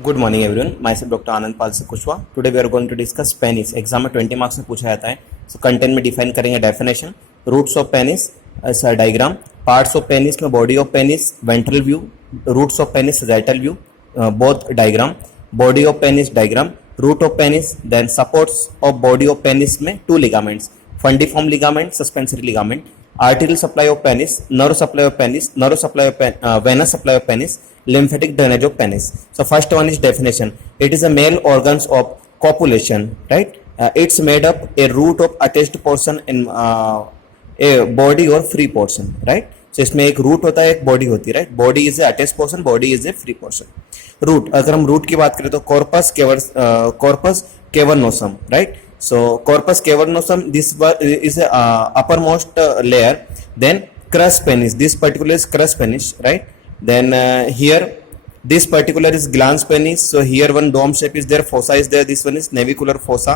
Good morning everyone, my self doctor Anand Pal से Kushwaha. Today we are going to discuss penis. Exam में 20 marks में पूछा जाता है। सो कंटेंट में डिफाइन करेंगे डेफिनेशन, रूट्स ऑफ पेनिस, ऐसा डायग्राम, पार्ट्स ऑफ पेनिस में body of penis, ventral view, roots of penis, sagittal view, both diagram, body of penis diagram, root of penis, then supports of body of penis में two ligaments, fundiform ligament, suspensory ligament, arterial supply of penis, nerve supply of penis, nerve supply of venous supply of penis, lymphatic drainage of penis. So first one is definition. It is a male organs of copulation, right? It's made up a root of attached portion in a body or free portion, right? So इसमें एक root होता है, एक body होती है, right? Body is a attached portion, body is a free portion. Root, अगर हम root की बात करें तो corpus cavernosum, right? So corpus cavernosum, this is a uppermost layer. Then crus penis, this particular is crus penis, right? Then here this particular is glans penis. So here one dome shape is there, fossa is there. This one is navicular fossa.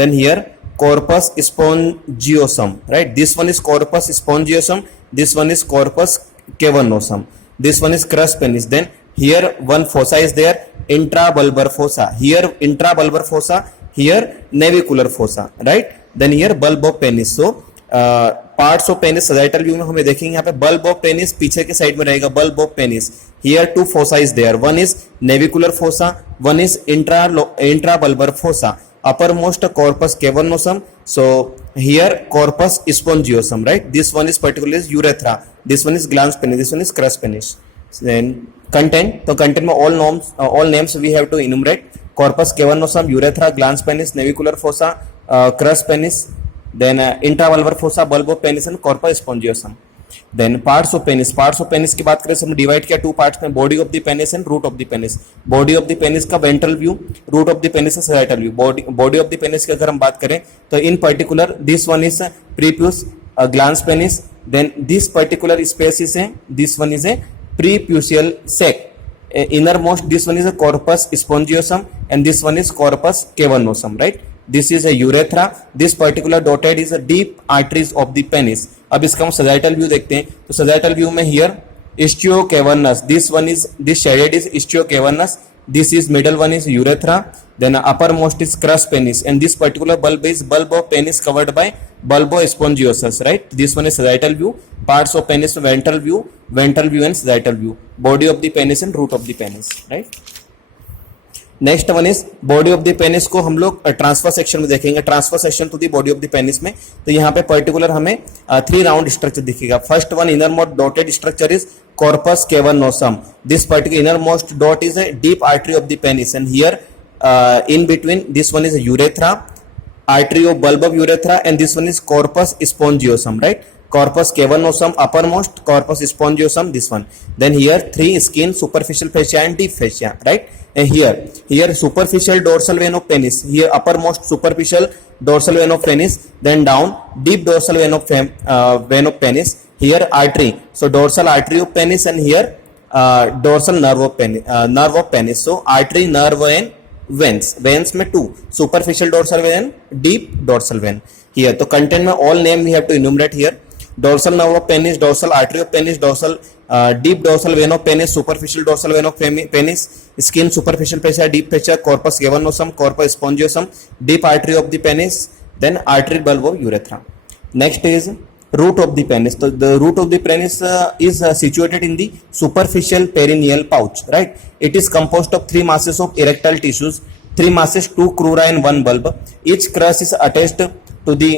Then here corpus spongiosum, right? This one is corpus spongiosum. This one is corpus cavernosum. This one is crus penis. Then here one fossa is there, intrabulbar fossa. Here intrabulbar fossa. Here navicular fossa, right? Then here bulb of penis. So parts of penis sagittal view में हमें देखेंगे यहाँ पे bulb of penis पीछे के side में रहेगा, bulb of penis. Here two fossa is there. One is navicular fossa, one is intrabulbar fossa. Uppermost corpus cavernosum. So here corpus spongiosum, right? This one is particularly urethra. This one is glans penis. This one is crus penis. Then content. तो content में all names we have to enumerate. Corpus cavernosum, urethra, glans penis, navicular fossa, crus penis, then intravulvar fossa, bulb of penis and corpus spongiosum. Then parts of penis. Parts of penis की बात करें तो हम divide किया two parts में, body of the penis and root of the penis. Body of the penis का ventral view, root of the penis का sagittal view. Body of the penis की अगर हम बात करें तो in particular this one is prepuce glans penis, then this particular space is a, this one is a preputial sac. Innermost, this one is a corpus spongiosum and this one is corpus cavernosum, right? This is a urethra. This particular dotted is a deep arteries of the penis. अब इसका हम sagittal view देखते हैं तो sagittal view में here ischio-cavernous, this shaded is ischio-cavernous, this is middle one is urethra, then uppermost is crus penis and this particular bulb is bulb of penis covered by bulbospongiosus, right? This one is sagittal view. Parts of penis, ventral view and sagittal view. Body of the penis and root of the penis, right? Next one is body of the penis को हम लोग transfer section में देखेंगे, transfer section two the body of the penis में। तो यहाँ पे particular हमें 3 राउंड स्ट्रक्चर दिखेगा। First one inner most dotted structure is corpus cavernosum. This particular inner most dot is a deep artery of the penis and here in between this one is a urethra, artery of bulb of urethra, and this one is corpus spongiosum, right? Corpus cavernosum uppermost, corpus spongiosum this one. Then here 3 skin, superficial fascia and deep fascia, right? And here superficial dorsal vein of penis, here uppermost superficial dorsal vein of penis, then down deep dorsal vein of penis, here artery, so dorsal artery of penis, and here dorsal nerve of penis. So artery, nerve and veins में 2, superficial dorsal vein and deep dorsal vein. Here तो content में all name we have to enumerate here. Dorsal nerve of penis, dorsal artery of penis, dorsal deep dorsal vein of penis, superficial dorsal vein of penis, skin, superficial fascia, deep fascia, corpus cavernosum, corpus spongiosum, deep artery of the penis, then arterial bulb of urethra. Next is root of the penis. So the root of the penis is situated in the superficial perineal pouch, right? It is composed of 3 masses of erectile tissues, 3 masses, 2 crura and 1 bulb. Each crus is attached to the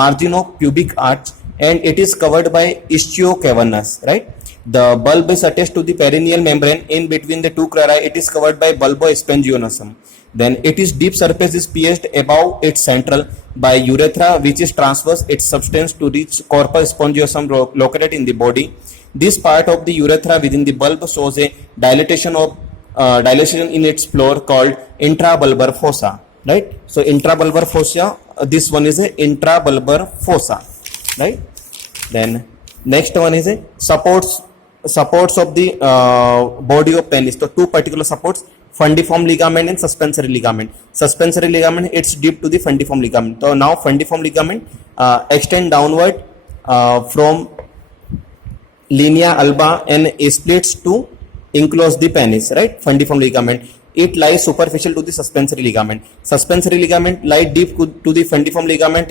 margin of pubic arch and it is covered by ischio-cavernous, right? The bulb is attached to the perineal membrane. In between the 2 crura, it is covered by bulbospongionosum. Then it is deep surface is pierced above its central by urethra, which is transverse its substance to reach corpus spongiosum located in the body. This part of the urethra within the bulb shows a dilation in its floor called intrabulbar fossa, right? So intrabulbar fossa, this one is a intrabulbar fossa, right? Then next one is a supports of the body of penis. So 2 particular supports, fundiform ligament and suspensory ligament. Suspensory ligament, it's deep to the fundiform ligament. So now fundiform ligament extend downward from linea alba and splits to enclose the penis, right? Fundiform ligament. it lies superficial to the suspensory ligament. Suspensory ligament lie deep to the fundiform ligament.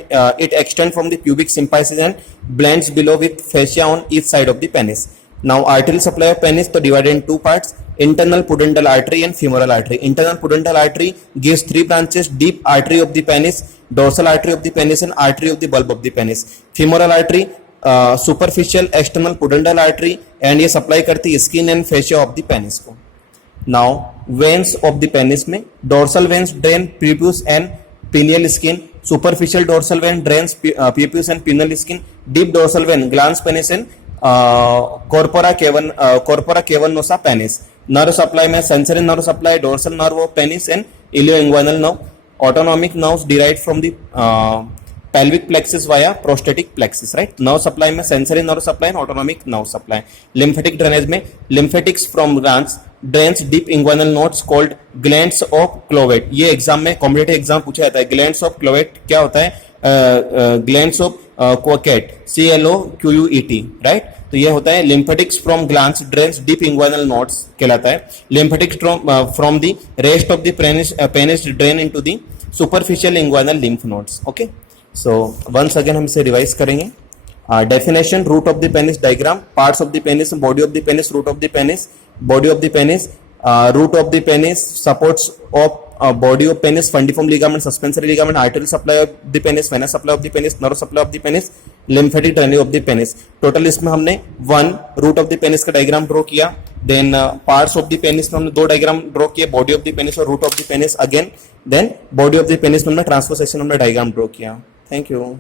It extends from the pubic symphysis and blends below with fascia on each side of the penis. Now arterial supply of penis to divided in two parts: internal pudendal artery and femoral artery. Internal pudendal artery gives three branches: deep artery of the penis, dorsal artery of the penis, and artery of the bulb of the penis. Femoral artery superficial external pudendal artery, and ये supply करती है skin and fascia of the penis को. Now veins of the penis में dorsal veins drain prepuce and penile skin. Superficial dorsal vein drains prepuce and penile skin. Deep dorsal vein glans penis and corpora cavernosa penis. Nerve supply में sensory nerve supply, dorsal nerve of penis and ilioinguinal nerve. Autonomic nerves derived from the pelvic plexus via prostatic plexus, right? Nerve supply में sensory nerve supply and autonomic nerve supply. Lymphatic drainage में lymphatics from glands drains deep inguinal nodes called glands of Clowet. ये exam में competitive exam पूछा जाता है. glands of Clowet क्या होता है? glands of Quercus, CLOQUET, right? तो ये होता है lymphatic from glands drains deep inguinal nodes कहलाता है. Lymphatic from the rest of the penis drain into the superficial inguinal lymph nodes. Okay, so once again हम इसे रिवाइज करेंगे. Definition: root of the penis diagram, parts of the penis, body of the penis, root of the penis, body of the penis, root of the penis, supports of body of penis, fundiform ligament, suspensory ligament, arterial supply of the penis, venous supply of the penis, nerve supply of the penis, lymphatic drainage of the penis. Total इसमें हमने 1 root of the penis का diagram draw किया. Then parts of the penis में हमने 2 diagram draw किए, body of the penis और root of the penis again. Then body of the penis में हमने ट्रांसफर सेक्शन हमने डायग्राम ड्रॉ किया. Thank you.